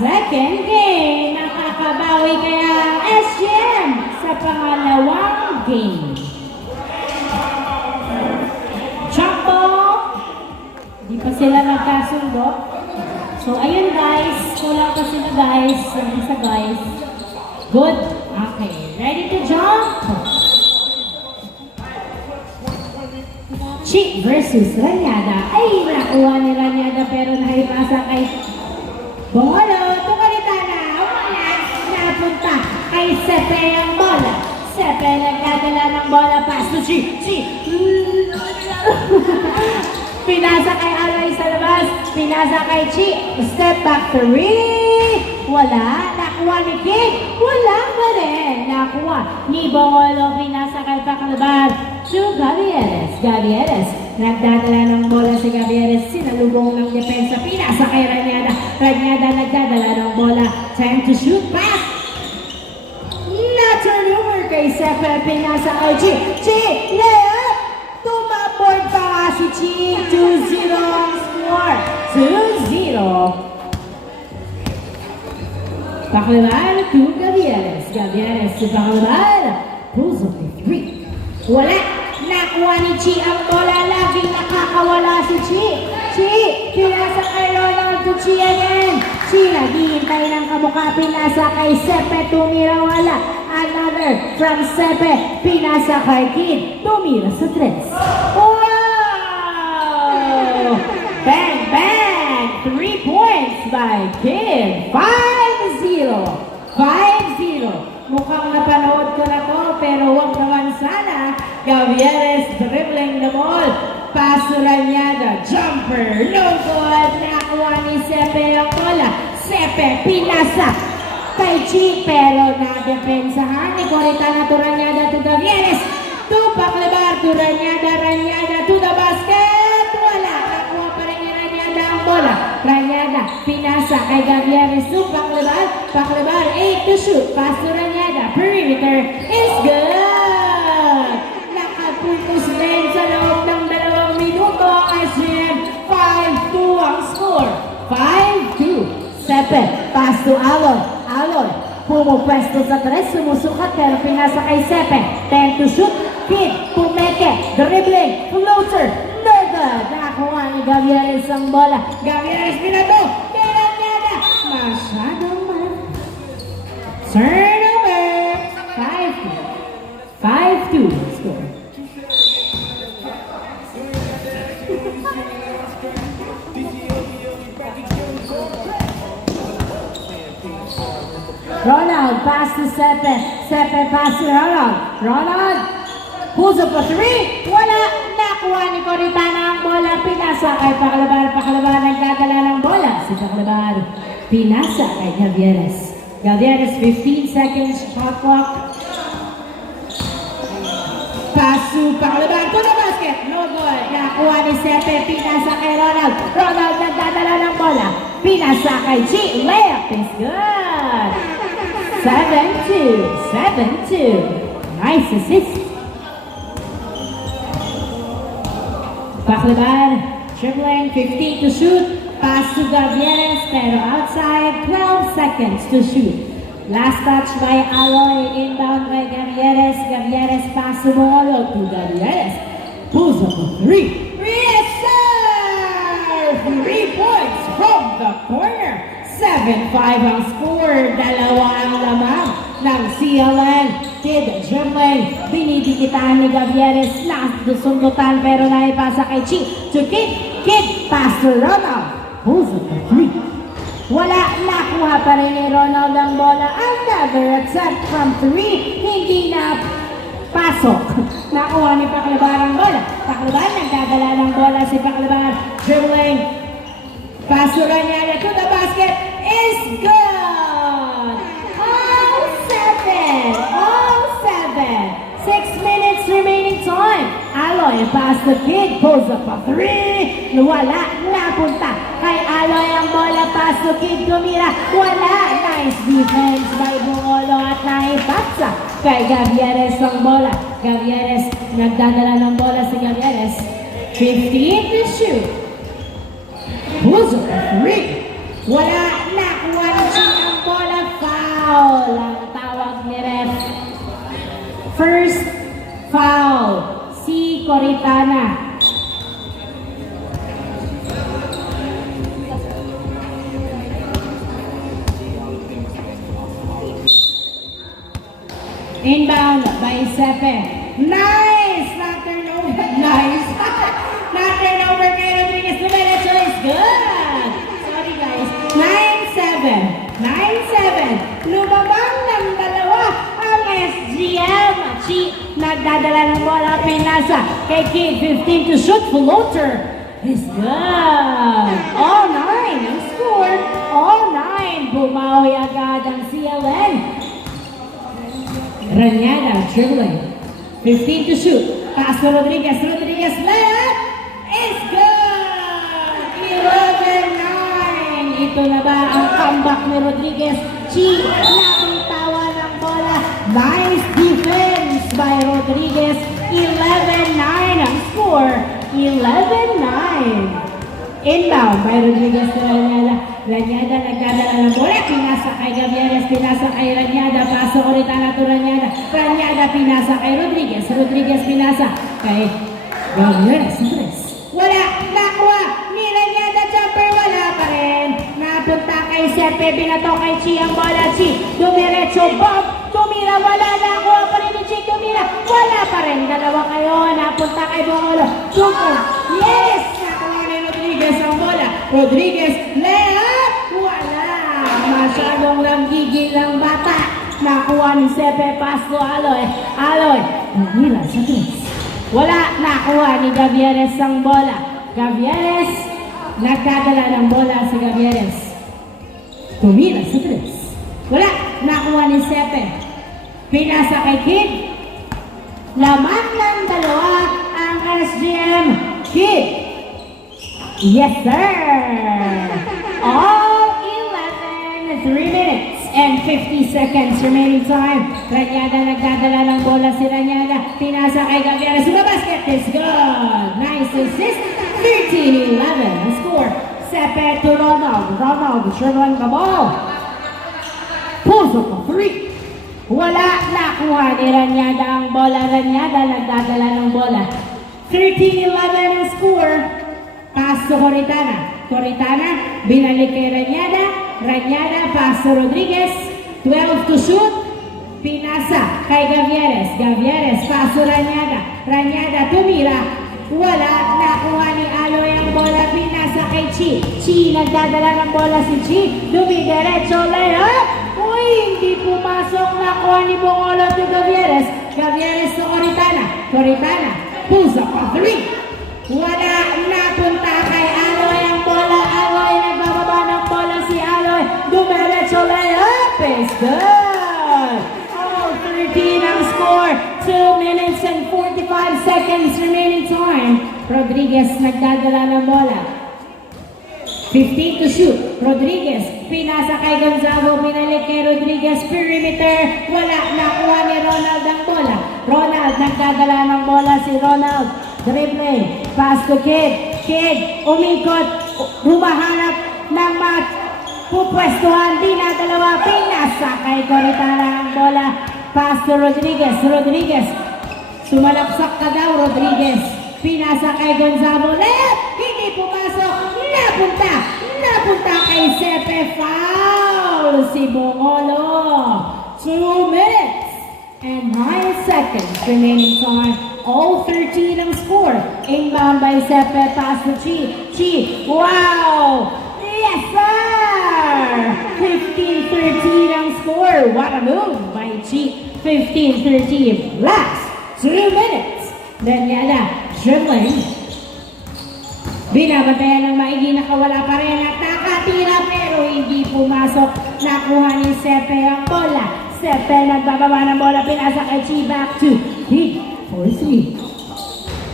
second game. Nakakabawi kaya ang SGM sa pangalawang game. Jump ball. Di pa sila nagkasundo. So, ayun guys. Kulang pa sila guys. Yung isa guys. Good. Okay. Ready to jump? Chi versus Ranyada. Ay, nakuha ni Ranyada pero nahipasa kay Bongolo. Tukaritana. Wala. Napunta kay Sepe ang bola. Sepe nagdadala ng bola. Pass to Chi. Chi. Pinasa kay Aloy sa labas. Pinasa kay Chi. Step back 3. Wala. Nakuha ni King. Wala pa rin. Nakuha ni Bongolo. Pinasa kay Pacalabar to Gavieres. Gavieres. Nagdadala ng bola si Gavieres. Sinalubong ng depensa. Pinasa kay Ranyada. Ranyada nagdadala ng bola. Time to shoot. Pass. Na-turnover kay Sepe. Pinasa kay Chi. Chi. Layup. Tumabord pa nga si Chi. 2-0 ang score. 2-0. Pacalabar to Gavieres. Gavieres to Pacalabar. Pulls up the 3. Wala. Nakuha ni Chi ang bola. Laging nakakawala si Chi. Chi. Pinasa kay Ronald to Chi again. Chi. Naghihintay ng kamukha. Pinasa kay Sepe. Tumira wala. Another from Sepe. Pinasa kay Kid. Tumira sa 3. Wow! Bang, bang! 3 points by Kid. 5-0. 5-0. Mukhang napanood ko na to, pero huwag naman sana. Gavieres dribbling the ball. Pass to Ranyada. Jumper. No good. Nakuha ni Sepe ang bola. Sepe. Pinasa kay Chi, pero na-depensahan ni Coritana to Ranyada to Gavieres. To Pacalabar to Ranyada. Ranyada to the basket. Wala. Nakuha pa rin ni Ranyada ang bola. Ranyada. Pinasa kay Gavieres to Pacalabar. Pacalabar 8 to shoot. Pass to Ranyada. Perimeter is good. Nakapuntos din sa loob ng 2 minuto. SGM 5-2 ang score. 5-2. Sepe. Pass to Aloy. Aloy. Pumupwesto sa 3. Sumusukat pero pinasa kay Sepe. 10 to shoot. Kid. Pumeke. Dribbling. Floater. No good. Nakakuha ni Gavieres ang bola. Gavieres pinato. Ranyada. Masyadong malaki. Turnover. 5-2. 5-2 score. Ronald pass to Sepe. Sepe pass to Ronald. Ronald pulls up a 3. Wala. Nakuha ni Coritana ang bola. Pinasa kay Pacalabar. Pacalabar nagdadala ng bola. Si Pacalabar pinasa kay Gavieres. Gavieres 15 seconds shot clock. Pass to Pacalabar to the basket. No good. Nakuha ni Sepe. Pinasa kay Ronald. Ronald nagdadala ng bola. Pinasa kay Chi. Layup is good. 7-2. 7-2. Nice assist. Pacalabar dribbling. 15 to shoot. Pass to Gavieres, pero outside. 12 seconds to shoot. Last touch by Aloy. Inbound by Gavieres. Gavieres pass to Bongolo to Gavieres. Pulls up a 3. Yes, sir! 3 points from the corner. 7-5 ang score. Dalawa ang lamang ng CLN. Kid dribbling. Binidikitan ni Gavieres. Sundutan pero naipasa kay Chi. To Kid. Kid pass to Ronald. Pulls up a 3. Wala. Nakuha pa rin ni Ronald ang bola. Another attempt from 3. Hindi na pasok. Nakuha ni Pacalabar ang bola. Pacalabar nagdadala ng bola si Pacalabar. Dribbling. Pass to Ranyada to the basket. Is good. All 7. All 7. 6 minutes remaining time. Aloy pass the Kid. Pulls up a 3. Wala. Napunta kay Aloy ang bola. Pass to Kid. Tumira. Wala. Nice defense by Bongolo at naipatsa kay Gavieres ang bola. Gavieres. Nagdadala ng bola si Gavieres. 15 to shoot. Pulls up a 3. Wala. Nakuha ng First foul, si Coritana. Inbound by Sepe. Nice! Not turnover. Nice. Not turnover kay Rodriguez. Dumiretso is good. Sorry guys. 9-7. 9-7. Lumabang ng dalawa ang SGM. Chi nagdadala ng bola. Pinasa kay Kid. 15 to shoot. Floater is good. All 9 ang score. All 9. Bumawi agad ang CLN. Ranyada dribbling. 15 to shoot. Pass to Rodriguez. Rodriguez layup is good. 11-9. Ito na ba ang comeback ni Rodriguez? Chi napuntawa ng bola. Nice defense by Rodriguez. 11-9 ang score. 11-9. Inbound by Rodriguez to Ranyada. Ranyada nagdadala ng bola. Pinasa kay Gavieres. Pinasa kay Ranyada. Paso Coritana to Ranyada. Ranyada pinasa kay Rodriguez. Rodriguez pinasa kay Gavieres. Wala. Nakuha ni Ranyada. Jumper. Wala pa rin. Napunta kay Sepe. Binato kay Chi ang bola. Chi. Dumiretso. Bomb. Tumira. Wala. Nakuha pa rin ni Chi. Tumira. Wala pa rin. Dalawa kayo. Napunta kay Bongolo. Super. Yes! Rodriguez ang bola. Rodriguez, layup! Wala! Masyadong nanggigil ng bata. Nakuha ni Sepe, pass to Aloy. Aloy, nagmila sa tres. Wala, nakuha ni Gavieres ang bola. Gavieres, nagdadala ng bola si Gavieres. Tumila sa tres. Wala, nakuha ni Sepe. Pinasa kay Kid. Laman ng dalawa ang SGM. Kid. Yes, sir! All 11, 3 minutes and 50 seconds remaining time. Ranyada nagdadala ng bola si Ranyada. Pinasa kay Gavieres. The basket is good. Nice assist. 13-11 ang score. Sepe to Ronald. Ronald dribbling the ball. Pulls up a 3. Wala, nakuha ni Ranyada ang bola. Ranyada nagdadala ng bola. 13-11 ang score. Pass to Coritana. Coritana, binalik kay Ranyada. Ranyada, pass to Rodriguez. 12 to shoot. Pinasa kay Gavieres. Gavieres, pass to Ranyada. Ranyada, tumira. Wala, nakuha ni Aloy ang bola. Pinasa kay Chi. Chi, nagdadala ng bola si Chi. Dumidiretso, layup. Uy, hindi pumasok. Nakuha ni Bongolo to Gavieres. Gavieres to Coritana. Coritana, pulls up a 3. Wala, napunta kay Aloy ang bola. Aloy, nagbababa ng bola si Aloy. Dumiretso layup is good. All 13 ang score. 2 minutes and 45 seconds remaining time. Rodriguez nagdadala ng bola. 15 to shoot. Rodriguez, pinasa kay Gonzalo. Pinalik kay Rodriguez. Perimeter. Wala, nakuha ni Ronald ang bola. Ronald, nagdadala ng bola si Ronald. Dribble, pass to Kid. Kid, umikot, humahanap ng pupwestuhan. Di na dalawa, pinasa kay Coritana ang bola. Pass to Rodriguez. Rodriguez, sumalaksak ka daw Rodriguez. Pinasa kay Gonzalo. Layup, hindi pumasok. Napunta kay Sepe. Foul si Bongolo. 2 minutes and 9 seconds remaining time. All 13 ang score. Inbound by Sepe. Pass to Chi. Chi. Wow! Yes, sir! 15-13 ang score. What a move by Chi. 15-13. Last 2 minutes. Ranyada dribbling. Binabantayan ng maigi. Nakawala pa rin at nakatira pero hindi pumasok. Nakuha ni Sepe ang bola. Sepe nagbababa ng bola. Pinasa kay Chi. Back to Chi. 4-3.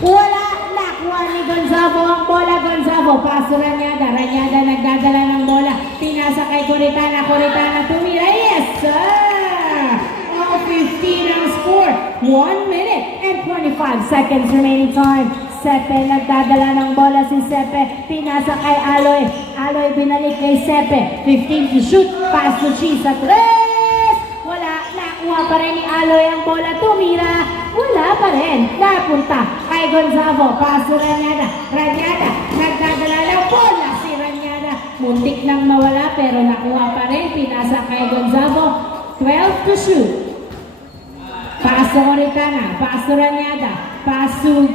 Wala, nakuha ni Gonzalo ang bola. Gonzalo, paso Ranyada. Ranyada nagdadala ng bola. Pinasa kay Coritana. Coritana tumira. Yes, sir! All 15 ang score. 1 minute and 25 seconds remaining time. Sepe, nagdadala ng bola si Sepe. Pinasa kay Aloy. Aloy binalik kay Sepe. 15 to shoot. Pass to Chi sa 3. Wala, nakuha nakuha pa rin ni Aloy ang bola. Tumira. Wala pa rin. Napunta kay Gonzalo. Paso Ranyada. Ranyada. Nagdadala ng bola si Ranyada. Muntik nang mawala pero nakuha pa rin. Pinasa kay Gonzalo. 12 to shoot. Paso Oritana. Paso Ranyada. Paso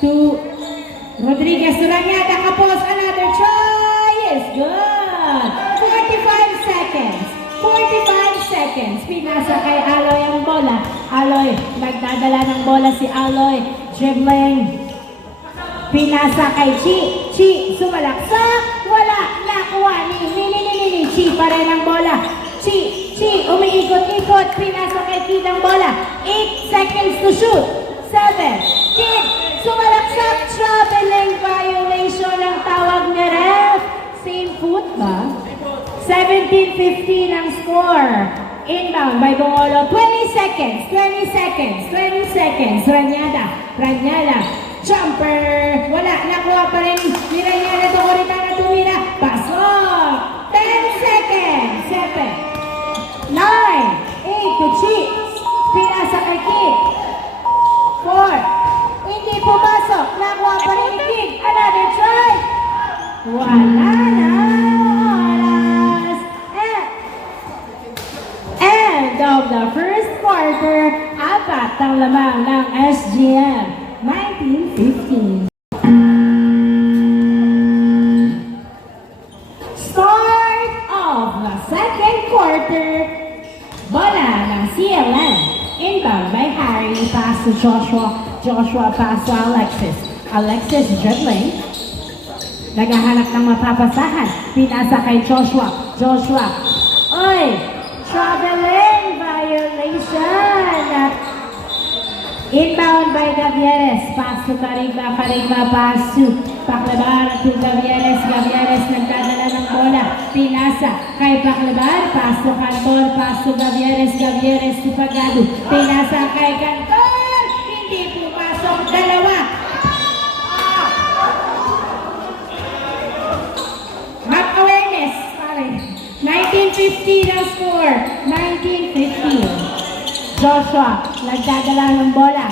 to Rodriguez to Ranyada. Kapos. Another try is good. 45 seconds. 45 seconds. Pinasa kay Aloy ang bola. Aloy, nagdadala ng bola si Aloy. Dribbling. Pinasa kay Chi. Chi, sumalaksak. Wala. Nakuha ni Chi pa rin ang bola. Chi, umiikot-ikot. Pinasa kay Kid ang bola. 8 seconds to shoot. 7. Kid, sumalaksak. Traveling violation ang tawag ni ref. Same foot ba? 17-15 ang score. Inbound by Bongolo. 20 seconds. 20 seconds. 20 seconds. Ranyada. Jumper. Wala. Nakuha pa rin ni Ranyada. Oritana tumira. Pasok. 10 seconds. 7. 9. 8 to Chips. Pinasa kay Kid. 4. Hindi pumasok. Nakuha pa rin ni Kid. Another try. Wala na. End of the first quarter, apat ang lamang ng SGM 19-15. Start of the second quarter, bola ng CLN. Inbound by Harry, pass to Joshua. Joshua pass to Alexis. Alexis dribbling. Naghahanap ng mapapasahan. Pinasa kay Joshua. Joshua. Oy! Traveling violation. Inbound by Gavieres. Pass to Carigba. Pass to Paclabar to Gavieres. Gavieres nagdadala ng bola. Pinasa kay Paclabar. Pass to Cantor. Pass to Gavieres. Gavieres to Pagado. Pinasa kay Cantor. Hindi pumasok. Dalawa. Map awareness. 19-15 ang score. 19-15. Joshua, nagdadala ng bola.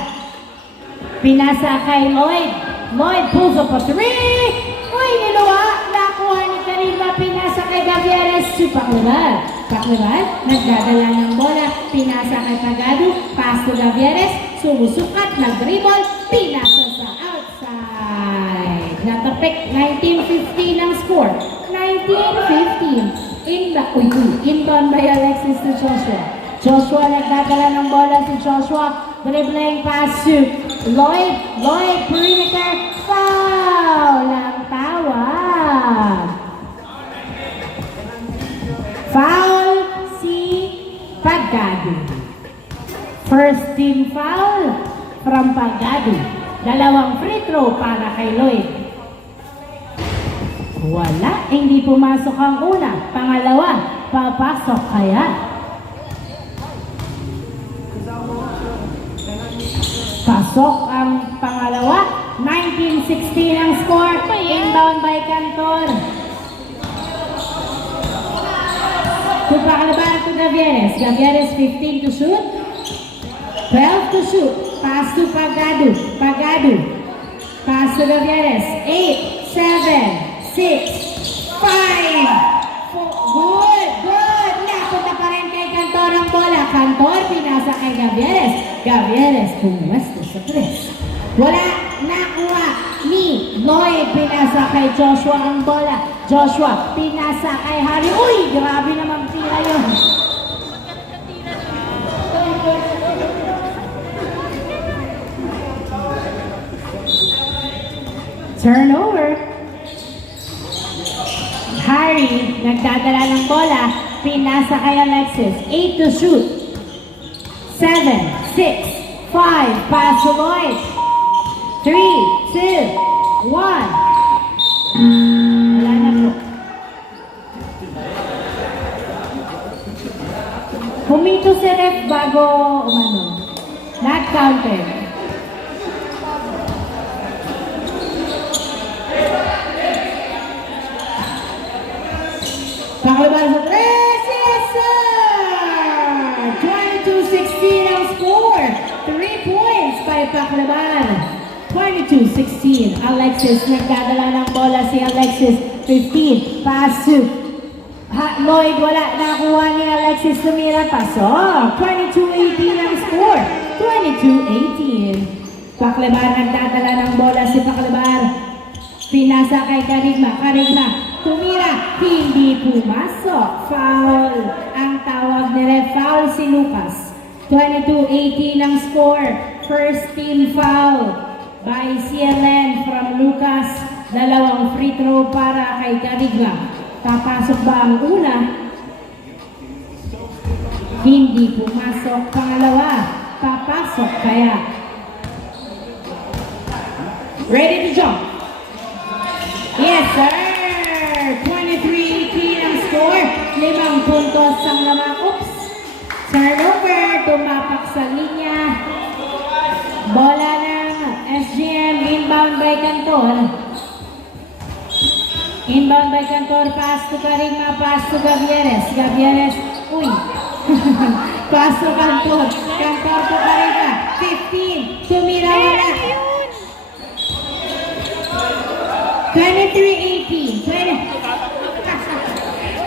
Pinasa kay Lloyd. Lloyd pulls up a 3. Uy, niluwa. Nakuha ni Karima. Pinasa kay Gavieres. Si Paclabar. Paclabar, nagdadala ng bola. Pinasa kay Pagado. Pass to Gavieres. Sumusukat. Nag-dribble. Pinasa sa outside. Natapik. 19-15 ang score. 19-15. Inbound by Alexis to Joshua. Joshua nagdadala ng bola si Joshua. Dribbling pass to Lloyd. Lloyd, perimeter. Foul ang tawag. Foul si Pagado. First team foul from Pagado. Dalawang free throw para kay Lloyd. Wala, hindi pumasok ang una. Pangalawa, papasok kaya. Pasok ang pangalawa. 19-16 ang score. Inbound by Cantor. To Paclabar to Gavieres. Gavieres 15 to shoot. 12 to shoot. Pass to Pagado. Pagado. Pass to Gavieres. 8, 7, 6, 5, 4, good! Napunta pa rin kay Cantor ang bola. Cantor, pinasa kay Gavieres. Gavieres, pumuwesto sa 3. Wala, nakuha ni Lloyd. Pinasa kay Joshua ang bola. Joshua, pinasa kay Harry. Uy, grabe naman tira yun. Turnover. Harry, nagdadala ng bola, pinasa kay Alexis. 8 to shoot. 7, 6, 5, pass to Lloyd. 3, 2, 1. Wala na po. Humito si ref bago umano. Not counted. Paclabar sa 3, yes sir! 22-16 Paclabar. 22-16. Alexis nagdadala ng bola si Alexis. 15. Pass to Lloyd. Wala. Nakuha ni Alexis. Tumira. Pasok. 22-18 ang score. 22-18. Paclabar nagdadala ng bola si Paclabar. Pinasa kay Carigma. Carigma. Tumira. Hindi pumasok. Foul. Ang tawag nila. Foul si Lucas. 22-18 ang score. First team foul by CLN from Lucas. Dalawang free throw para kay Carigma. Papasok ba ang una? Hindi pumasok. Pangalawa, papasok kaya. Ready to jump? Yes, sir! 23-18 ang score. 5 puntos ang lamang. Oops! Turnover, tumapak sa linya. Bola ng SGM, inbound by Cantor. Inbound by Cantor, pass to Carigma, pass to Gavieres. Gavieres, uy! Pass to Cantor. Cantor to Carigma. 15, tumira wala. 23-18.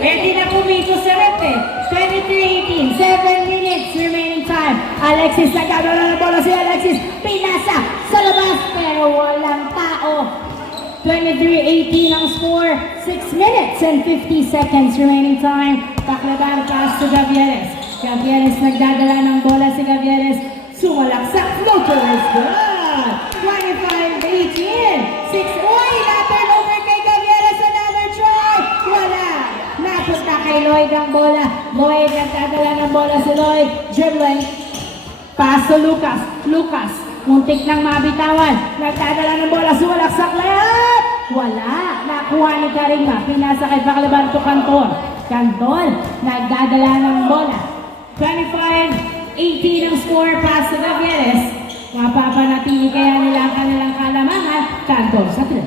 Ready na pumito sa rep eh. 23-18. 7 minutes remaining time. Alexis, nagkagala ng bola si Alexis. Pinasa sa labas pero walang tao. 23-18 ang score. 6 minutes and 50 seconds remaining time. Paclabar pass to Gavieres. Gavieres nagdadala ng bola si Gavieres. Sumalaksak. Floater is good. 25-18. 6. Uy! Na-turnover kay Gavieres. Another try. Wala. Napunta kay Lloyd ang bola. Lloyd nagdadala ng bola si Lloyd. Dribbling. Pass to Lucas. Lucas. Muntik nang mabitawan. Nagdadala ng bola. Sumalaksak. Layup. Wala. Nakuha ni Carigma. Pinasa kay Paclabar to Cantor. Cantor. Nagdadala ng bola. 25-18 ang score. Pass to Gavieres. Mapapanatili kaya nila ang kanilang kalamangan. Cantor sa 3.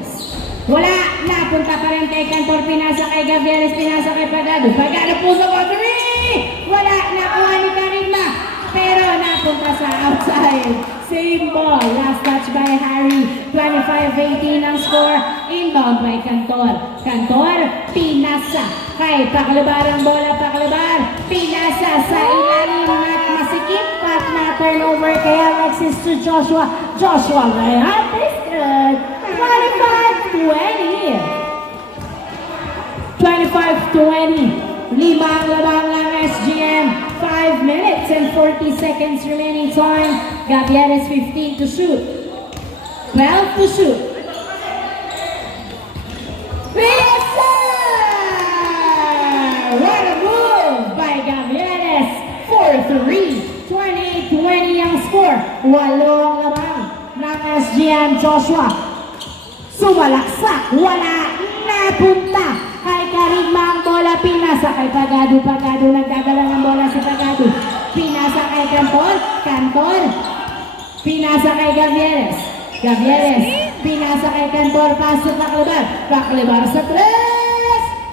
Wala. Napunta pa rin kay Cantor. Pinasa kay Gavieres. Pinasa kay Pagado. Pagado puso ko. 3. Wala. Nakuha ni Carigma. Pero napunta sa outside. Same ball. Last touch by Harry. 25-18 ang score. Inbound by Cantor. Cantor. Pinasa kay Paclabar ang bola. Paclabar. Pinasa sa ilalim at masikip at na turnover kay Alexis to Joshua. Joshua layup is good. 25-20. 25-20. 5 lamang ng SGM. 5 minutes and 40 seconds remaining time. Gavieres 15 to shoot. 12 to shoot. Pinasa! What a move by Gavieres. 4-3. 28-20 ang score. 8 lamang ng SGM. Joshua. Sumalaksak. Wala. Napunta kay Carigma ang bola. Pinasa kay Pagado. Pagado nagdadala ng bola si Pagado. Pinasa kay Cantor. Cantor. Pinasa kay Gavieres. Gavieres. Pinasa kay Cantor. Pass to Paclabar. Paclabar sa 3.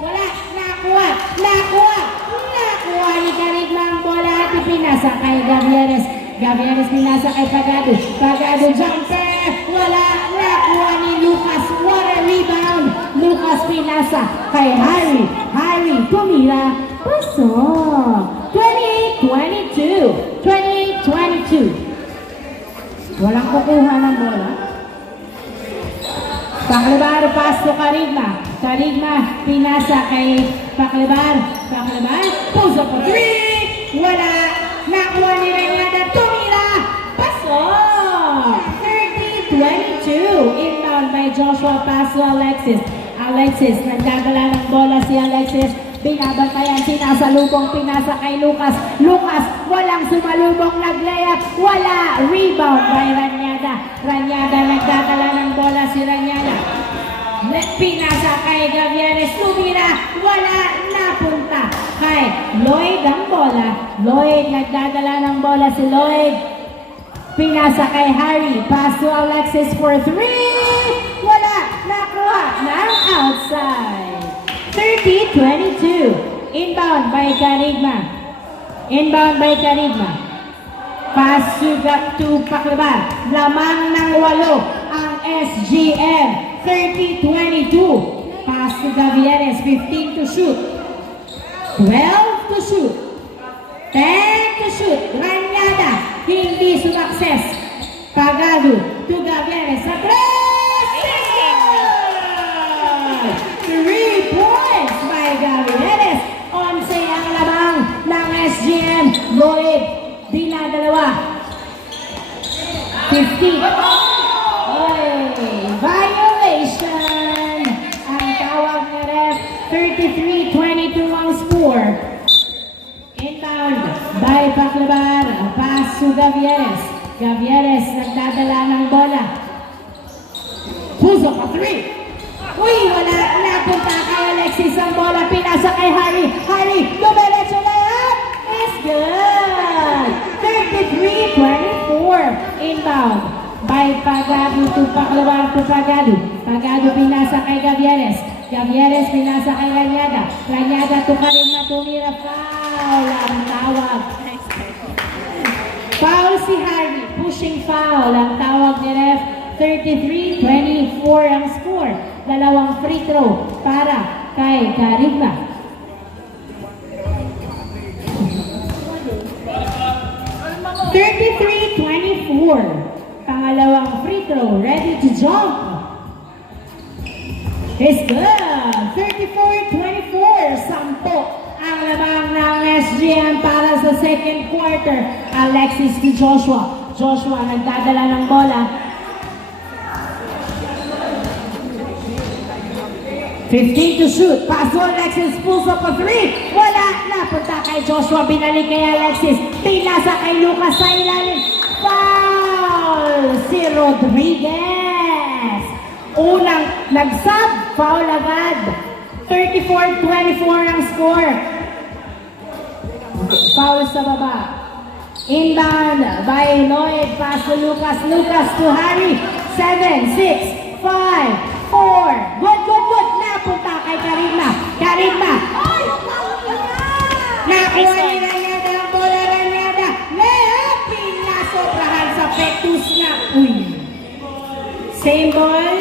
Wala. Nakuha. Nakuha. Nakuha ni Carigma ang bola at pinasa kay Gavieres. Gavieres pinasa kay Pagado. Pagado jumper. Wala. Nakuha ni Lucas. What a rebound. Lucas pinasa kay Harry. Harry tumira. Pasok. 28-22. 28-22. Walang kukuha ng bola. Paclabar pass to Carigma. Carigma pinasa kay Paclabar. Paclabar puso po 3. Wala. Nakuha ni Rayada. Tumira. Pasok. 30-22. Inbound by Joshua. Pass to Alexis. Alexis, nagdadala ng bola si Alexis. Binabantayan, sinasalubong, pinasa kay Lucas. Lucas, walang sumalubong, nag-layup. Wala. Rebound by Ranyada. Ranyada, nagdadala ng bola si Ranyada. Pinasa kay Gavieres. Tumira. Wala. Napunta kay Lloyd ang bola. Lloyd, nagdadala ng bola si Lloyd. Pinasa kay Harry. Pass to Alexis for 3. Wala. Nakuha ng outside. 30-22. Inbound by Carigma. Inbound by Carigma. Pass to Paclaban. Lamang ng 8 ang SGM. 30-22. Pass to Gavieres. 15 to shoot. 12 to shoot. 10 to shoot. Ranyada. Hindi sumakses. Pagado to Gavieres. Sa 3 points by Gavieres. 11 ang lamang ng SGM. Lloyd, dinadalawa. 15. Violation. Ang tawag na ref. 33-22 ang score. Inbound by Paclaban. Pass to Gavieres. Gavieres nagdadala ng bola. Puso pa 3. Uy, wala. Napunta kay Alexis ang bola. Pinasa kay Harry. Harry, dumiretso na yan. It's good. 33-24. Inbound by Pagado to Paclaban to Pagado. Pagado pinasa kay Gavieres. Gavieres pinasa kay Ranyada. Ranyada to Karim tumira. Foul ang tawag. Foul si Harry. Pushing foul ang tawag ni ref. 33-24 ang score. Dalawang free throw para kay Karigma. Pangalawang free throw. Ready to jump. It's good. 34-24. 10 ang lamang ng SGM para sa second quarter. Alexis to Joshua. Joshua nagdadala ng bola. 15 to shoot. Paso Alexis. Pulls up a 3. Wala. Napunta kay Joshua. Binalik kay Alexis. Pinasa kay Lucas sa ilalim. Foul! Si Rodriguez. Unang nagsab. Foul agad. 34-24 ang score. Foul sa baba. Inbound by Lloyd. Pass to Lucas. Lucas to Harry. 7, 6, 5, 4. Good. Napunta kay Karigma. Karigma. Nakuha ni Ranyada ang bola. Ranyada. Layup. Pinasobrahan sa Pectus na. Uy. Same ball.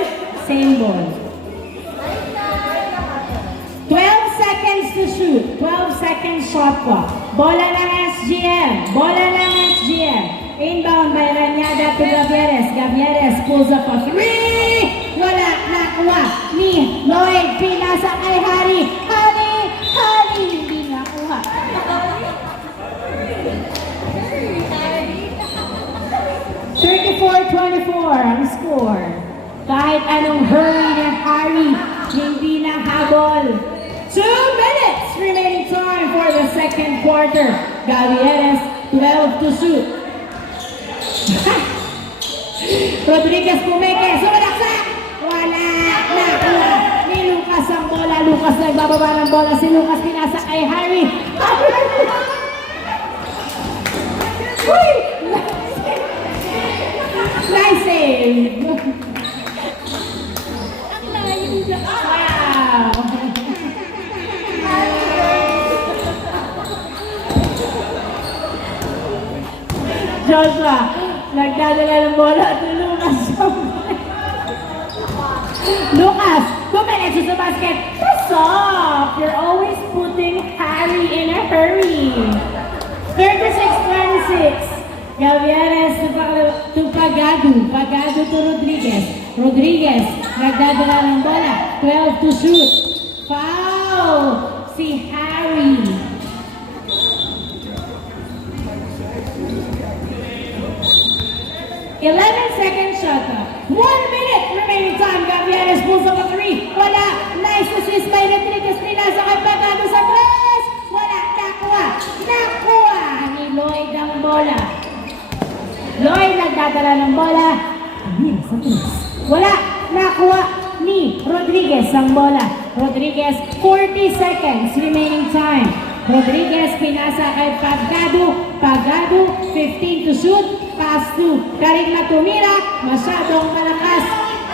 12 seconds to shoot. 12 seconds shot clock. Bola ng SGM. Inbound by Ranyada to Gavieres. Gavieres pulls up a 3. Wala. Nakuha ni Lloyd. Pinasa kay Harry. Harry. Hindi nakuha. 34-24 ang score. Kahit anong hurry ni Harry, hindi na habol. 2 minutes remaining time for the second quarter. Gavieres, 12 to shoot. Rodriguez pumeke, sumalaksak! Wala! Nakuha ni Lucas ang bola. Lucas nagbababa ng bola. Si Lucas pinasa kay Harry. Uy! Nice save! Wow! Joshua, nagdadala ng bola at Lucas. Lucas, dumiretso sa basket. Stop! You're always putting Harry in a hurry. 36-26. Gavieres to Pagado. Pagado to Rodriguez. Rodriguez, nagdadala ng bola. 12 to shoot. Foul! Si Harry. Second shot. 1 minute remaining time. Gavieres pulls up a 3. Wala. Nice assist by Rodriguez. Pinasa kay Pagado sa press. Wala. Nakuha ni Lloyd ang bola. Lloyd nagdadala ng bola. Sa press. Wala. Nakuha ni Rodriguez ang bola. Rodriguez, 40 seconds remaining time. Rodriguez pinasa kay Pagado. Pagado, 15 to shoot. Pass to Karigma tumira. Masyadong malakas.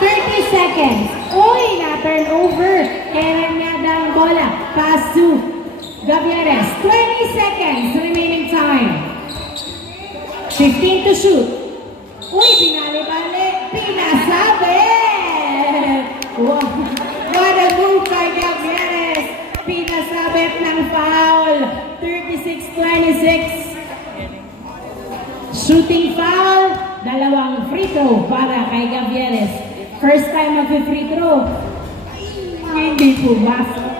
30 seconds. Uy, na-turn over. Kailan nga ang bola. Pass to Gavieres. 20 seconds remaining time. 15 15 to shoot. Uy, binali-bali. Pinasabit! Wow. What a move by Gavieres. Pinasabit ng foul. 36-26. Shooting foul. Dalawang free throw para kay Gavieres. First time mag-free throw. Hindi pumasok.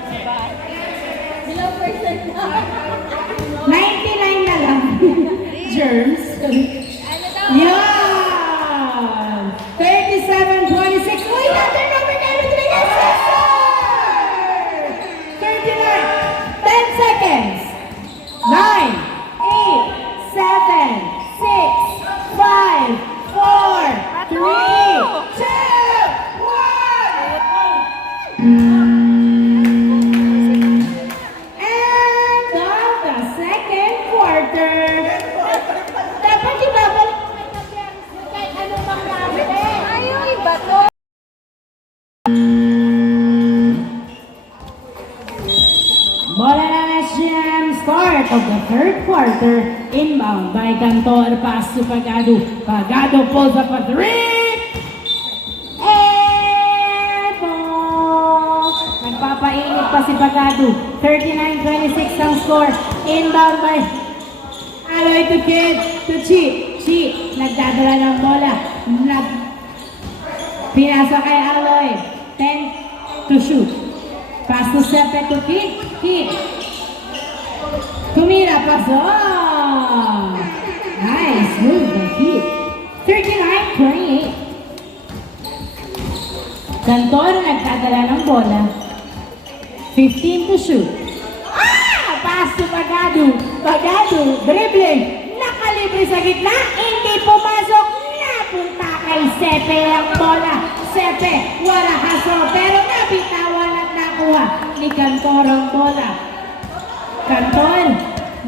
99 na lang. Germs. Yan! 37-26. Uy, natin number 9. 39. 10 seconds. 9, 8, 7, 6, 5, 4, 3, 2, 1. And on the second quarter. Dapat ibabalik mo na kahit anong mangyari. Ayaw, iba to. Bola na na siyang start of the third quarter. Inbound by Cantor, pass to Pagado. Pagado pulls up a three. And ball. Nagpapainit pa si Pagado. 39-26 ang score. Inbound by Aloy to Kid to Chi. Chi, nagdadala ng bola. Pinasa kay Aloy. 10 to shoot. Pass to Sepe to Kid. Kid. Tumira paso. Nice move by Kid. 39-28. Cantor nagdadala ng bola. 15 to shoot. Pass to Pagado. Pagado, dribbling. Nakalibre sa gitna. Hindi pumasok. Napunta kay Sepe ang bola. Sepe, wala haso. Pero nabitawan at nakuha ni Cantor ang bola. Cantor,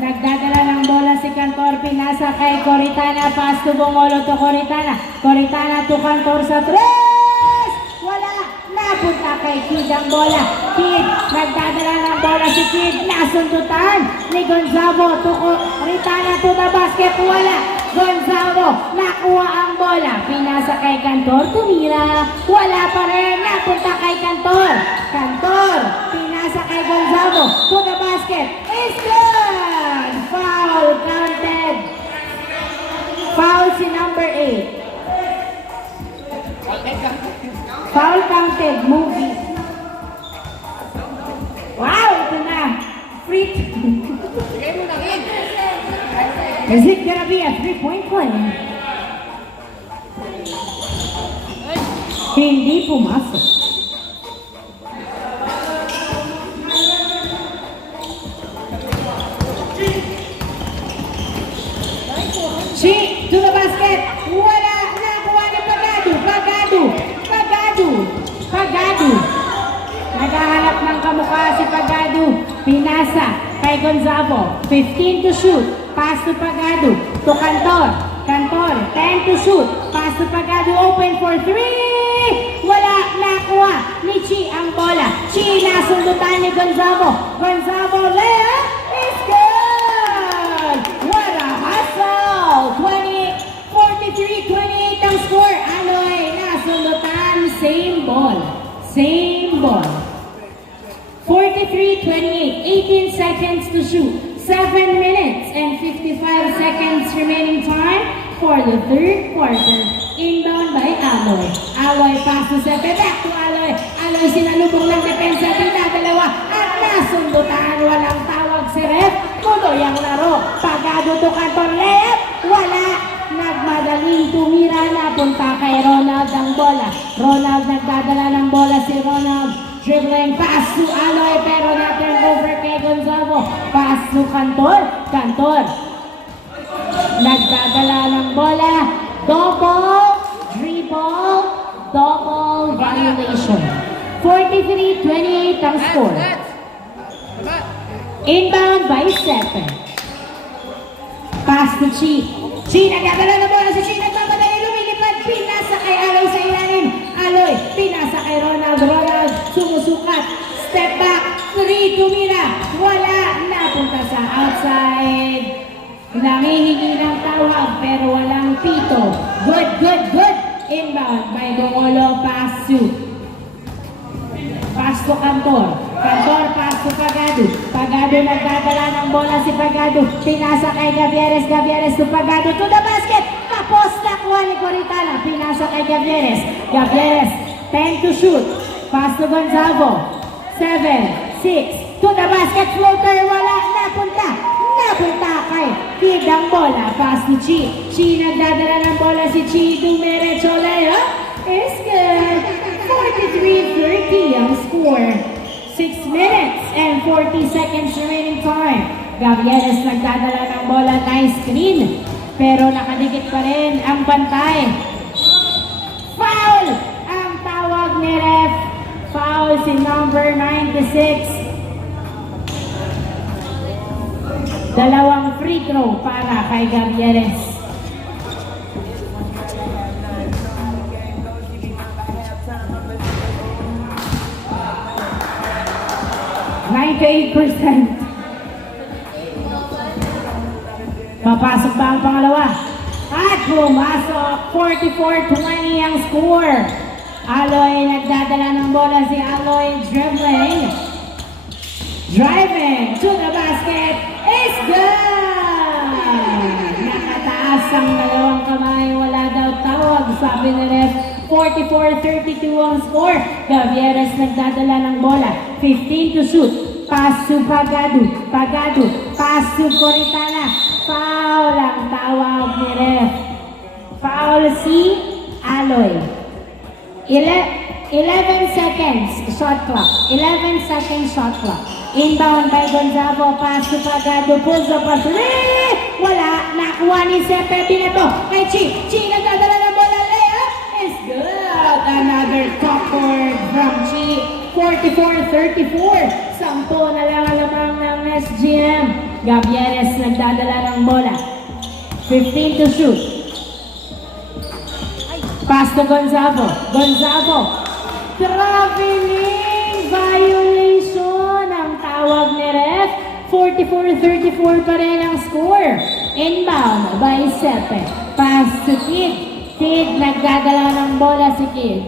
nagdadala ng bola si Cantor. Pinasa kay Coritana. Pass to Bongolo to Coritana. Coritana to Cantor sa tres. Wala. Napunta kay Kid ang bola. Kid, nagdadala ng bola si Kid. Nasundutan ni Gonzalo to Coritana to the basket. Wala. Gonzalo, nakuha ang bola. Pinasa kay Cantor. Tumira. Wala pa rin. Napunta kay Cantor. Cantor, pinasa kay Gonzalo to the basket. It's good! Foul counted. Foul si number 8. Foul counted, movie. Wow, ito na. Free. Is it gonna be a 3-point play? Hindi pumasok. Chi, to the basket. Wala. Nakuha ni Pagado. Pagado. Pagado. Pagado. Naghahanap ng kamukha si Pagado. Pinasa kay Gonzalo. 15 to shoot. Pass to Pagado. To Cantor. Cantor. 10 to shoot. Pass to Pagado. Open for 3. Wala. Nakuha ni Chi ang bola. Chi nasundutan ni Gonzalo. Gonzalo layup is good. What a hustle. 43-28 ang score. Aloy nasundutan. Same ball. Same ball. 43-28. 18 seconds to shoot. 7 minutes and 55 seconds remaining time for the third quarter. Inbound by Aloy. Aloy pass to Sepe. Back to Aloy. Aloy sinalubong ng depensa. Pinadalawa at nasundutan. Walang tawag si ref. Tuloy ang laro. Pagado to Cantor. Layup. Wala. Nagmadaling tumira. Napunta kay Ronald ang bola. Ronald nagdadala ng bola si Ronald. Dribbling pass to Aloy pero na-turn over kay Gonzalo. Pass to Cantor. Cantor. Nagdadala ng bola. Double. Dribble. Double violation. 43-28 ang score. Inbound by Sepe. Pass to Chi. Chi nagdadala ng bola si Chi. Nagpapadali lumilipad. Pinasa kay Aloy sa ilalim. Aloy. Pinasa kay Ronald. Ronald sumusukat. Step back. 3 tumira. Wala. Napunta sa outside. Nangihingi ng tawag pero walang pito. Good, good, good. Inbound by Gongolo, pass to Cantor. Cantor, pass to Pagado. Pagado nagdadala ng bola si Pagado. Pinasa kay Gavieres. Gavieres to Pagado to the basket. Tapos nakuha ni Coritana. Pinasa kay Gavieres. Gavieres, 10 to shoot. Pass to Gonzago. 7, 6, to the basket. Floater, wala. Napunta kay Kid ang bola. Pass to Chi. Chi nagdadala ng bola si Chi. Dumiretso layup. Is good. 43-30 ang score. 6 minutes and 40 seconds remaining time. Gavieres nagdadala ng bola. Nice screen. Pero nakadikit pa rin ang bantay. Foul! Ang tawag ni ref. Foul si number 96. Dalawang free throw para kay Gavieres. Papasok ba ang pangalawa? At pumasok. 44-20 ang score. Aloy nagdadala ng bola si Aloy dribbling. Driving to the basket. Is good! Nakataas ang dalawang kamay. Wala daw tawag. Sabi ni ref. 44-32 ang score. Gavieres nagdadala ng bola. 15 to shoot. Pass to Pagado. Pagado. Pass to Coritana. Foul ang tawag ni ref. Foul si Aloy. 11 seconds shot clock. 11 seconds shot clock. Inbound by Gonzago. Pass to Pagado. Pulls up a three. Wala. Nakuha ni Sepe. Binato kay Chi. Chi nagdadala ng bola. Layup is good. Another top court from Chi. 44-34. Sampo na lang alamang ng SGM. Gavieres nagdadala ng bola. 15 to shoot. Pass to Gonzago. Gonzago. Traveling violation ang tawag ni ref. 44-34 pa rin ang score. Inbound by Sepe. Pass to Kid. Kid nagdadala ng bola si Kid.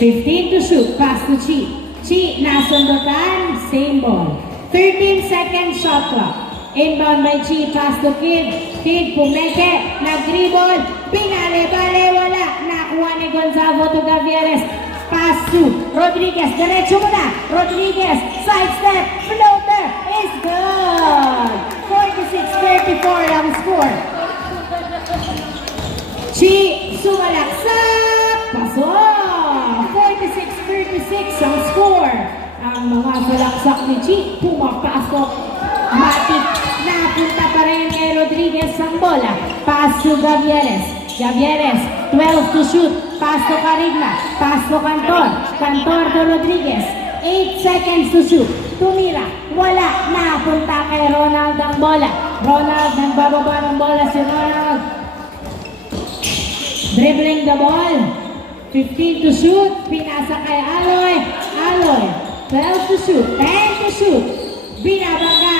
15 to shoot. Pass to Chi. Chi nasundutan. Same ball. 13 seconds shot clock. Inbound by Chi. Pass to Kid. Kid pumeke. Nag-dribble. Pinale-bale. Wala. Nakuha ni Gonzago to Gavieres. Pass to Rodriguez. Diretso mo na. Rodriguez. Side step. Floater. Is good. 46-34 ang score. Chi sumalaksak. Pasok. 46-36 ang score. Ang mga salaksak ni Chi pumapasok. Matik. Napunta pa rin kay Rodriguez ang bola. Pass to Gavieres. Gavieres. 12 to shoot. Pass to Carigna. Pass to Cantor. Cantor to Rodriguez. 8 seconds to shoot. Tumira. Wala. Napunta kay Ronald ang bola. Ronald. Nagbababa ng bola si Ronald. Dribbling the ball. 15 to shoot. Pinasa kay Aloy. Aloy. 12 to shoot. 10 to shoot. Binabaga.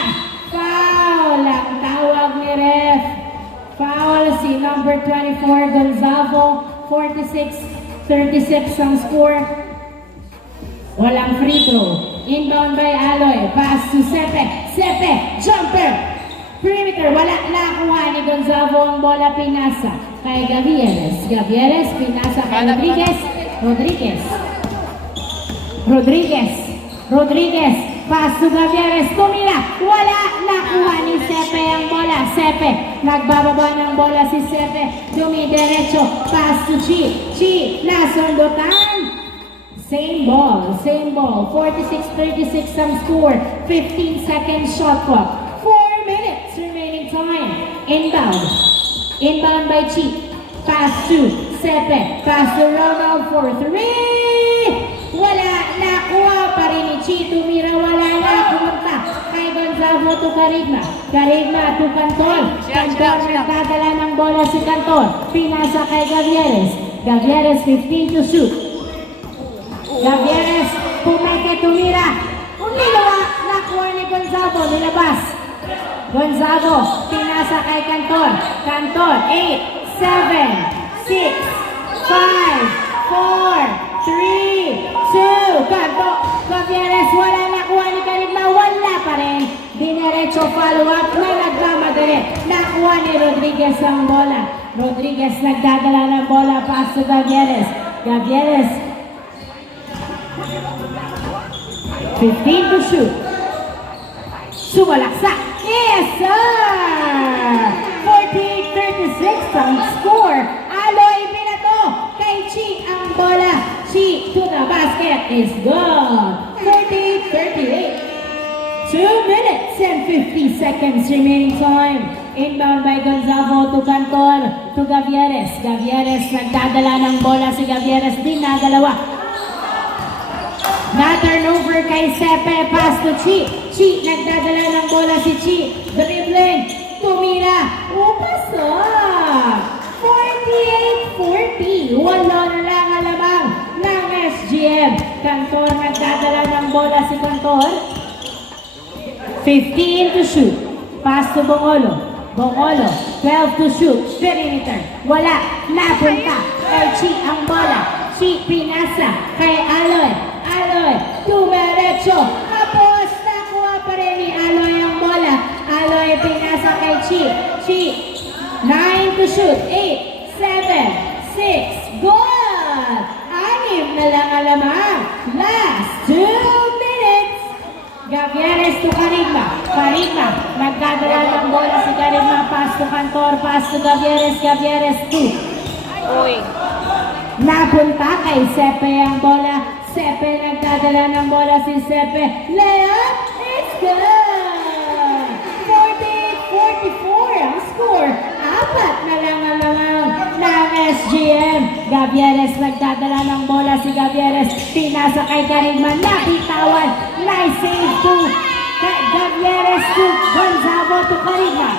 Foul. Ang tawag ni ref. Foul si number 24 Gonzago. 46-36 ang score. Walang free throw. Inbound by Aloy. Pass to Sepe. Sepe. Jumper. Perimeter. Wala. Nakuha ni Gonzago ang bola. Pinasa kay Gavieres. Gavieres. Pinasa kay Rodriguez. Rodriguez. Rodriguez. Rodriguez. Pass to Gavieres. Tumira. Wala. Nakuha ni Sepe ang bola. Sepe. Nagbababa ng bola si Sepe. Dumidiretso. Pass to Chi. Chi. Nasundutan. Same ball. Same ball. 46-36 ang score. 15 seconds shot clock. 4 minutes remaining time. Inbound. Inbound by Chi. Pass to Sepe. Pass to Ronald for 3. Wala. Nakuha pa rin ni Chi. Tumira. Wala na. Pumunta kay Gonzago to Carigna. Carigna to Cantor. Cantor nagdadala ng bola si Cantor. Pinasa kay Gavieres. Gavieres 15 to shoot. Gavieres pumeke. Tumira. Umilawa. Nakuha ni Gonzalo, nilabas. Gonzalo, pinasa kay Cantor. Cantor, 8, 7, 6, 5, 4, 3, 2, Cantor. Gavieres, wala nakuha ni Karigma, wala pa rin. Dinerecho follow-up na nagmamadali. Nakuha ni Rodriguez ang bola. Rodriguez nagdadala ng bola, pass to Gavieres. Gavieres, 15 to shoot. Sumalaksak. Yes, sir! 40-36 ang score. Aloy Binato kay Chi ang bola. Chi to the basket is gone. 40-38. 2 minutes and 50 seconds remaining time. Inbound by Gonzalo to Cantor to Gavieres. Gavieres nagdadala ng bola si Gavieres. Dinadalawa. Na-turnover kay Sepe, pass to Chi. Chi, nagdadala ng bola si Chi. Dribbling, tumira, upasok. 48-40. Wala na lang alamang ng SGM. Cantor, nagdadala ng bola si Cantor. 15 to shoot. Pass to Bongolo. Bongolo, 12 to shoot. Perimeter. Wala, napunta. Kay Chi ang bola. Chi, pinasa kay Aloy. Aloy, dumiretso. Tapos, nakuha pa rin ni Aloy ang bola. Aloy, pinasa kay Chi. Chi, 9 to shoot. 8, 7, 6, goal! 6 na lang alamang. Last 2 minutes. Gavieres to Karigma. Karigma, nagdadala ng bola si Karigma. Pass to Cantor, pass to Gavieres. Gavieres 2. Uy. Napunta kay Sepe ang bola. Sepe, nagdadala ng bola si Sepe. Layup is good! 40-44 ang score. 4 na lang ang lamang ng SGM. Gavieres, nagdadala ng bola si Gavieres. Pinasa kay Karigma. Nabitawan. Nice save to Gavieres to Gonzalo to Karigma.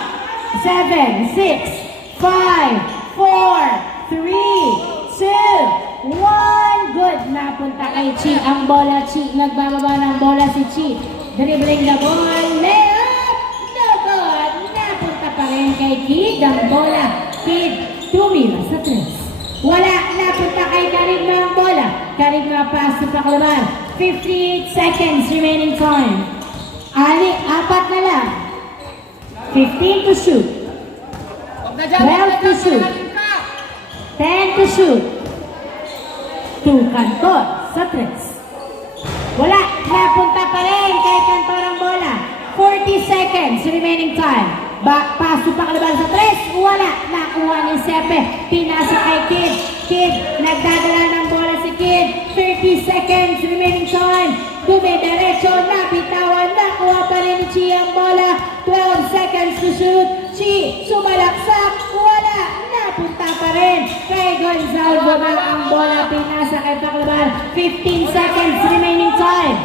7, 6, 5, 4, 3, 2, 1. Good. Napunta kay Chi ang bola. Chi, nagbababa ng bola si Chi. Dribbling the ball. Layup. No good. Napunta pa rin kay Kid ang bola. Kid, tumira sa 3. Wala. Napunta kay Karigma ang bola. Karigma pass to Paclaban. 58 seconds remaining time. 4 na lang. 15 to shoot. 12 to shoot. 10 to shoot. To Cantor sa 3. Wala. Napunta pa rin kay Cantor ang bola. 40 seconds remaining time. Pass to Paclaban sa 3. Wala. Nakuha ni Sepe. Pinasa kay Kid. Kid. Nagdadala ng bola si Kid. 30 seconds remaining time. Dumidiretso. Nabitawan. Nakuha pa rin ni Chi ang bola. 12 seconds to shoot. Chi. Sumalaksak. Wala. Napunta pa rin kay Gonzalo na ang bola. Pinasa kay Paclaban. 15 seconds remaining time.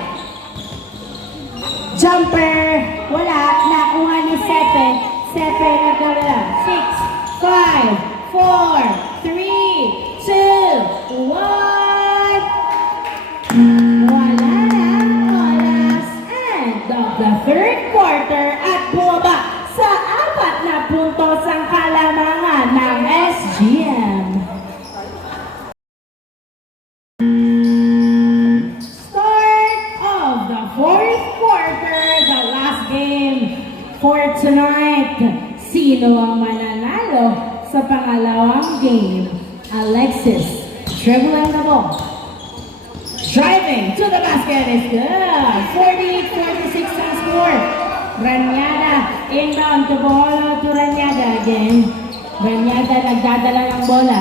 Jumper. Wala. Nakuha ni Sepe. Sepe nagdadala. 6, 5, 4, 3, 2, 1. Wala ng oras. End of the third quarter at bumaba sa 4 na puntos ang kalamangan ng SGM. Start of the fourth quarter, the last game for tonight. Sino ang mananalo sa pangalawang game? Alexis, dribbling the ball. Driving to the basket is good. 40-46 ang score. Ranyada, inbound to Bongolo to Ranyada again. Ranyada nagdadala ng bola.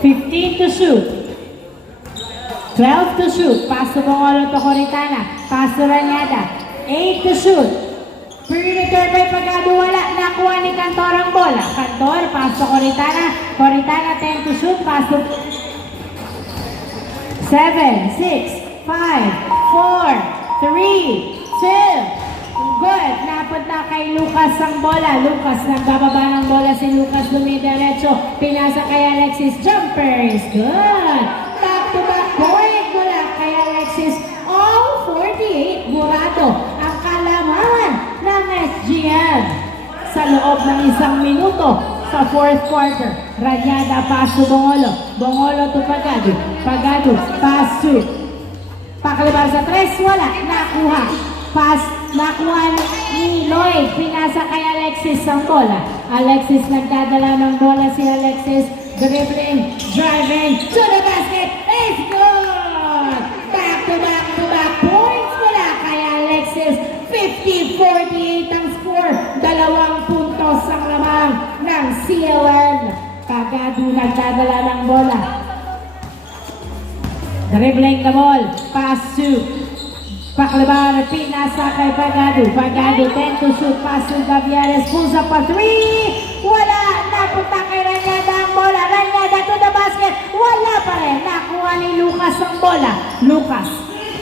15 to shoot. 12 to shoot. Pass to Bongolo to Coritana. Pass to Ranyada. 8 to shoot. Perimeter by Pagado, wala. Nakuha ni Cantor ang bola. Cantor, pass to Coritana. Coritana, 10 to shoot. Pass to 7, 6, 5, 4, 3, 2. Good. Napunta kay Lucas ang bola. Lucas, nagbababa ng bola si Lucas. Dumidiretso. Pinasa kay Alexis. Jumper is good. Back to back point mula kay Alexis. All 48. Murado loob ng 1 minuto sa 4th quarter. Ranyada, pass to Bongolo. Bongolo to Pagado. Pagado, pass to Pacalbar sa 3, wala, nakuha. Pass, nakuha ni Lloyd. Pinasa kay Alexis ang bola. Alexis nagdadala ng bola si Alexis. Dribbling, driving, to the basket. It's good! Back to back points mula kay Alexis. 50-48 ang score. 2 puntos ang lamang ng CLN. Pagado nagdadala ng bola. Dribbling the ball. Pass to Pacalbar. Pinasa kay Pagado. Pagado 10 to shoot. Pass to Gavieres. Pulls up a 3. Wala. Napunta kay Ranyada ang bola. Ranyada to the basket. Wala pa rin. Nakuha ni Lucas ang bola. Lucas.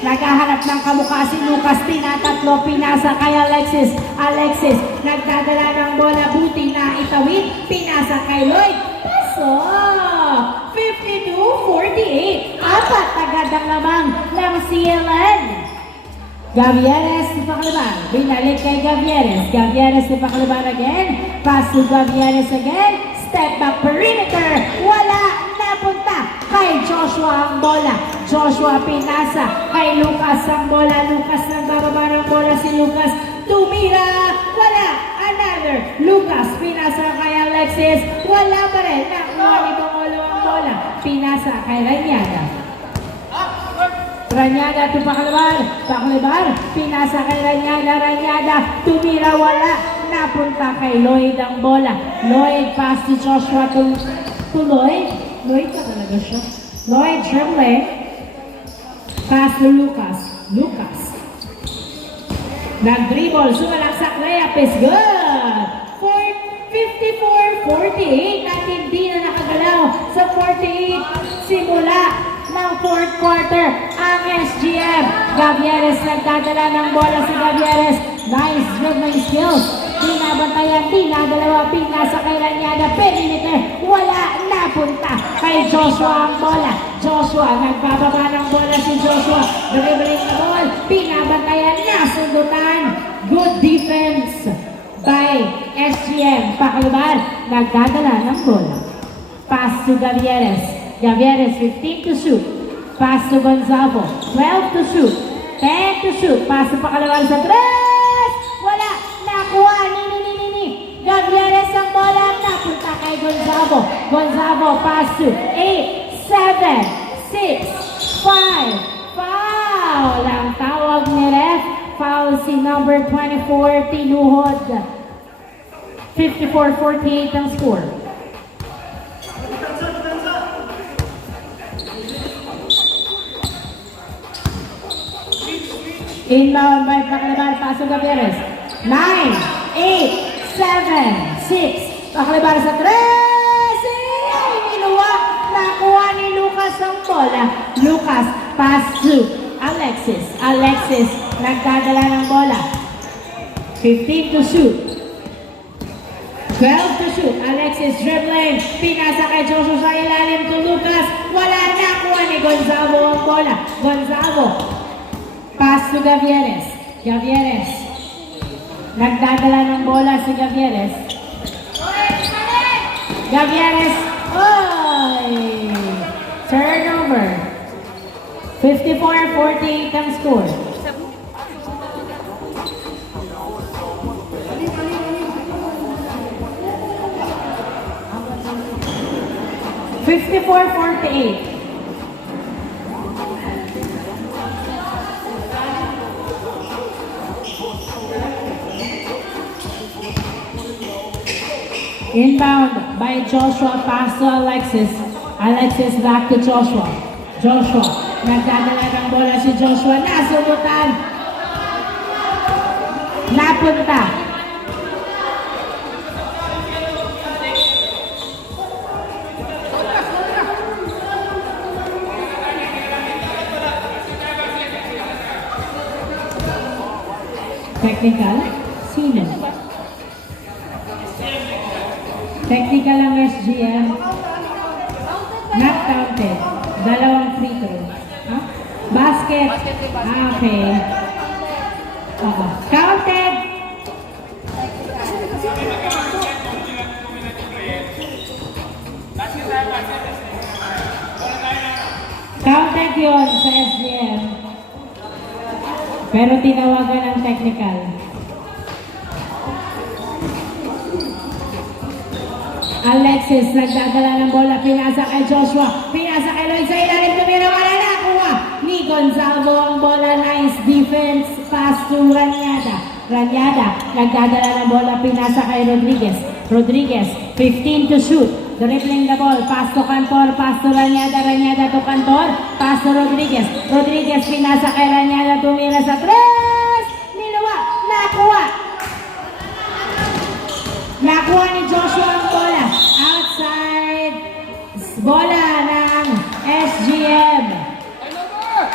Naghahanap ng kamukha si Lucas. Tinatatlo. Pinasa kay Alexis. Alexis. Nagdadala ng bola. Buti na itawid. Pinasa kay Lloyd. Paso. 52-48. Apat agad ang lamang ng CLN. Gavieres to Pacalbar. Binalik kay Gavieres. Gavieres to Pacalbar again. Pass to Gavieres again. Step back perimeter. Wala. Napunta kay Joshua ang bola. Joshua pinasa kay Lucas ang bola. Lucas nagbababa ng bola si Lucas. Tumira. Wala. Another. Lucas pinasa kay Alexis. Wala pa rin. Nakuha ni Bongolo ang bola. Pinasa kay Ranyada. Ranyada to Pacalbar. Pacalbar. Pinasa kay Ranyada. Ranyada. Tumira. Wala. Napunta kay Lloyd ang bola. Lloyd pass to Joshua to Lloyd. Lloyd ka talaga siya. Lloyd dribbling. Pass to Lucas. Lucas. Nag-dribble. Sumalaksak. Layup is good. 54-48 at hindi na nakagalaw sa 48 simula ng 4th quarter ang SGM. Gavieres nagdadala ng bola si Gavieres. Nice dribbling skills. Binabantayan, dinadalawa, pinasa kay Ranyada, perimeter, wala, napunta kay Joshua ang bola. Joshua, nagbababa ng bola si Joshua, dribbling the ball, binabantayan, nasundutan. Good defense by SGM. Pacalbar, nagdadala ng bola. Pass to Gavieres. Gavieres, 15 to shoot. Pass to Gonzalo, 12 to shoot. 10 to shoot. Pass to Pacalbar sa 3. Wala. Nakuha ni Gavieres ang bola. Napunta kay Gonzalo. Gonzalo, pass to 8, 7, 6, 5. Foul. Ang tawag ni ref. Foul si number 24, Tinuhod. 54-48 ang score. Inbound by Pacalbar, paso Gavieres. 9, 8, 7, 6. Pacalbar sa 3. Inuwa. Nakuha ni Lucas ang bola. Lucas, pass to Alexis. Alexis, nagdadala ng bola. 15 to shoot. 12 to shoot. Alexis dribbling. Pinasa kay Joshua sa ilalim to Lucas. Wala. Nakuha ni Gonzalo ang bola. Gonzalo. Pass to Gavieres. Gavieres. Nagdadala ng bola si Gavieres. Gavieres. Oy! Turnover. 54-48 ang score. Inbound by Joshua, pass to Alexis. Alexis back to Joshua. Joshua, nagdadala ng bola si Joshua. Nasubutan. Napunta. Technical? Sino? Technical ang SGM. Not counted. Dalawang free throw. Huh? Basket. Okay. Counted. yun sa SGM. Pero tinawagan ng technical. Alexis, nagdadala ng bola, pinasa kay Joshua, pinasa kay Lloyd sa ilalim, tumira, wala na, kuha ni Gonzalo ang bola, nice defense, pass to Ranyada. Ranyada, nagdadala ng bola, pinasa kay Rodriguez. Rodriguez, 15 to shoot, dribbling the ball, pass to Cantor, pass to Ranyada, Ranyada to Cantor, pass to Rodriguez. Rodriguez, pinasa kay Ranyada, tumira sa tres, niluwa, nakuha. Nakuha ni Joshua ang bola. Outside. Bola ng SGM.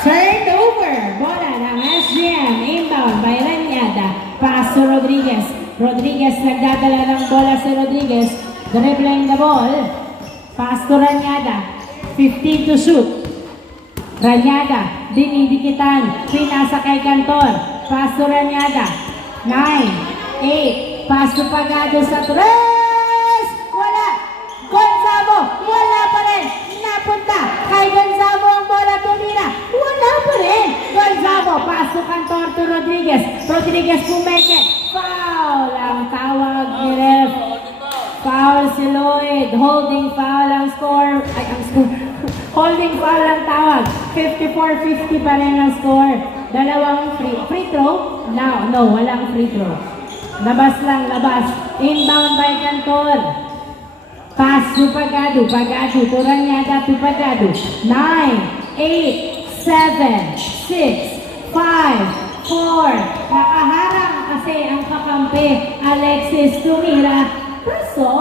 Turnover. Bola ng SGM. Inbound by Ranyada. Pass to Rodriguez. Rodriguez nagdadala ng bola si Rodriguez. Dribbling the ball. Pass to Ranyada. 15 to shoot. Ranyada. Dinidikitan. Pinasa kay Cantor. Pass to Ranyada. 9, 8. Pass to Pagado sa tres! Wala! Gonzalo! Wala pa rin! Napunta! Kay Gonzalo ang bola tumira! Wala pa rin! Gonzalo! Pass to Cantor to Rodriguez! Rodriguez pumeke! Foul! Ang tawag ni ref! Foul si Lloyd! Holding foul ang score! Ay, ang score! Holding foul ang tawag! 54-50 pa rin ang score! Dalawang free throw? No, walang free throw. Labas lang, labas. Inbound by Cantor. Pass to Pagado. Pagado to Ranyada to Pagado. 9, 8, 7, 6, 5, 4. Nakaharang kasi ang kakampi. Alexis tumira. Paso.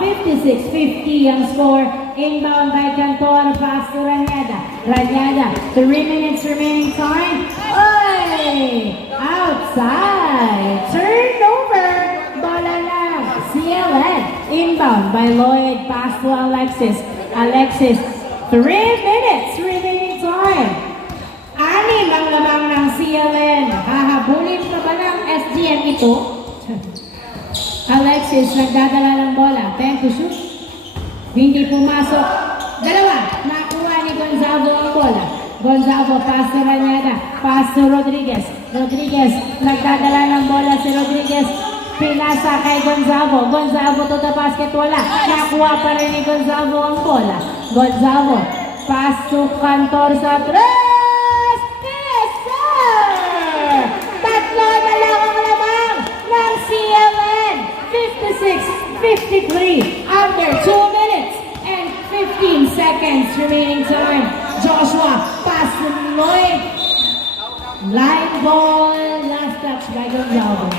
56-50 ang score. Inbound by Cantor. Pass to Ranyada. Ranyada. 3 minutes remaining time. Oy! Outside. Turnover. Bola lang. CLN. Inbound by Lloyd. Pass to Alexis. Alexis. 3 minutes remaining time. 6 ang lamang ng CLN. Hahabulin pa ba ng SGM ito? Alexis nagdadala ng bola. 10 to shoot. Hindi pumasok. 2. Nakuha ni Gonzalo ang bola. Gonzalo, pass to Ranyada. Pass to Rodriguez. Rodriguez, nagdadala ng bola si Rodriguez. Pinasa kay Gonzalo. Gonzalo to the basket. Wala. Nakuha pa rin ni Gonzalo ang bola. Gonzalo, pass to Cantor sa tres. Yes, sir! 3 na lang ang lamang ng CLN. 56-53. Under 2 minutes and 15 seconds remaining time. Joshua, pass to Lloyd. Line ball, last touch by Gonzalo.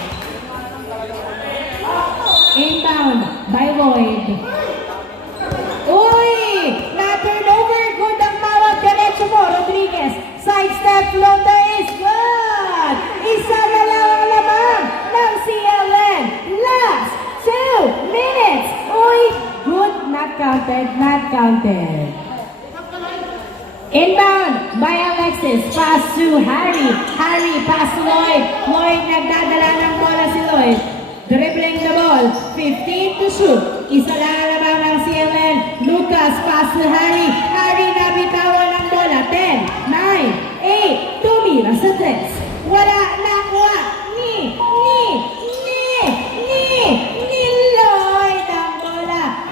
Inbound by Lloyd. Uy! Na-turnover. Good ang tawag. Diretso mo, Rodriguez. Sidestep floater is good. Isa na lang ang lamang ng CLN. Last 2 minutes. Uy! Good. Not counted. Not counted. Inbound by Alexis. Pass to Harry. Harry, pass to Lloyd. Lloyd, nagdadala ng bola si Lloyd. Dribbling the ball. 15 to shoot. Isa lang lamang ng CLN. Lucas, pass to Harry. Harry, nabitawan ng bola. 10, 9, 8. Tumira sa 3. Wala nakuha. Ni Lloyd ang bola.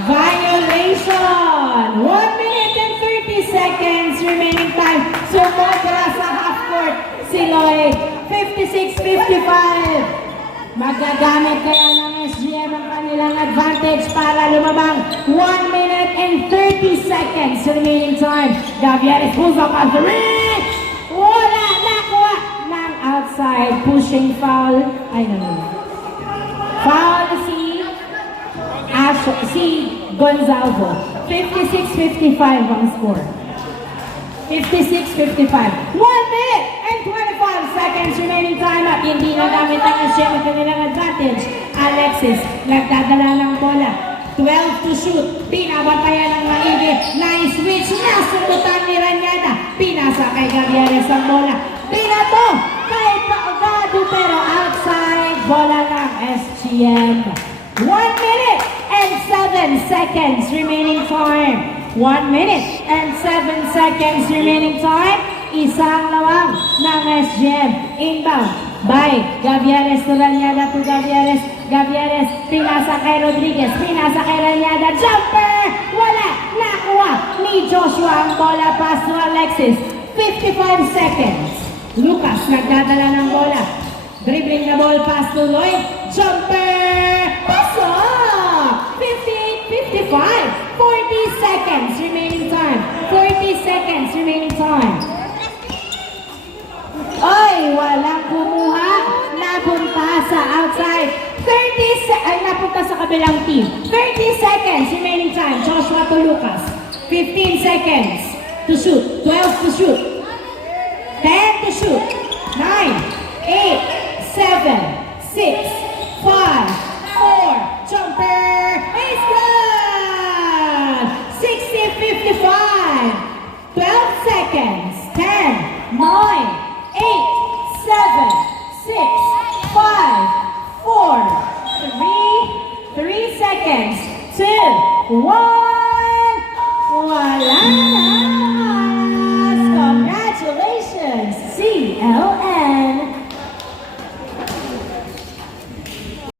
Violation! 1 minute and 30 seconds remaining time. Sumobra sa half court si Lloyd. 56-55. Magagamit kaya ng SGM ang kanilang advantage para lumabang. 1 minute and 30 seconds remaining time. Gavieres pulls up at the ring. Wala nakuha ng outside pushing foul. Ay, no. Foul si Gonzalo. 56-55 ang score. 56-55. 1 minute and 25 seconds remaining time at hindi nagamit ang SGM ang kanilang advantage. Alexis, nagdadala ng bola. 12 to shoot. Pinabantayan ng maigi. Nice switch. Nasundutan ni Ranyada. Pinasa kay Gavieres ang bola. Pinato kay Pagado pero outside. Bola ng SGM. 1 minute and 7 seconds remaining time. 1 minute and 7 seconds remaining time. Isang lawang ng SGM. Inbound by Gavieres to Ranyada to Gavieres. Gavieres, pinasa kay Rodriguez. Pinasa kay Ranyada. Jumper! Wala! Nakuha ni Joshua ang bola. Pass to Alexis. 55 seconds. Lucas nagdadala ng bola. Dribbling na ball. Pass to Lloyd. Jumper! Pasok! 58, 55. 40 seconds remaining time. 40 seconds remaining time. Ay, walang kumuha. Napunta sa outside. Napunta sa kabilang team. 30 seconds remaining time. Joshua to Lucas. 15 seconds to shoot. 12 to shoot. 10 to shoot. 9, 8, 7, 6, 5, 4. Jumper. It's good! 60-55. 12 seconds. 10, 9, 8, 7, 6, 5, 4, 3 seconds, 2, 1.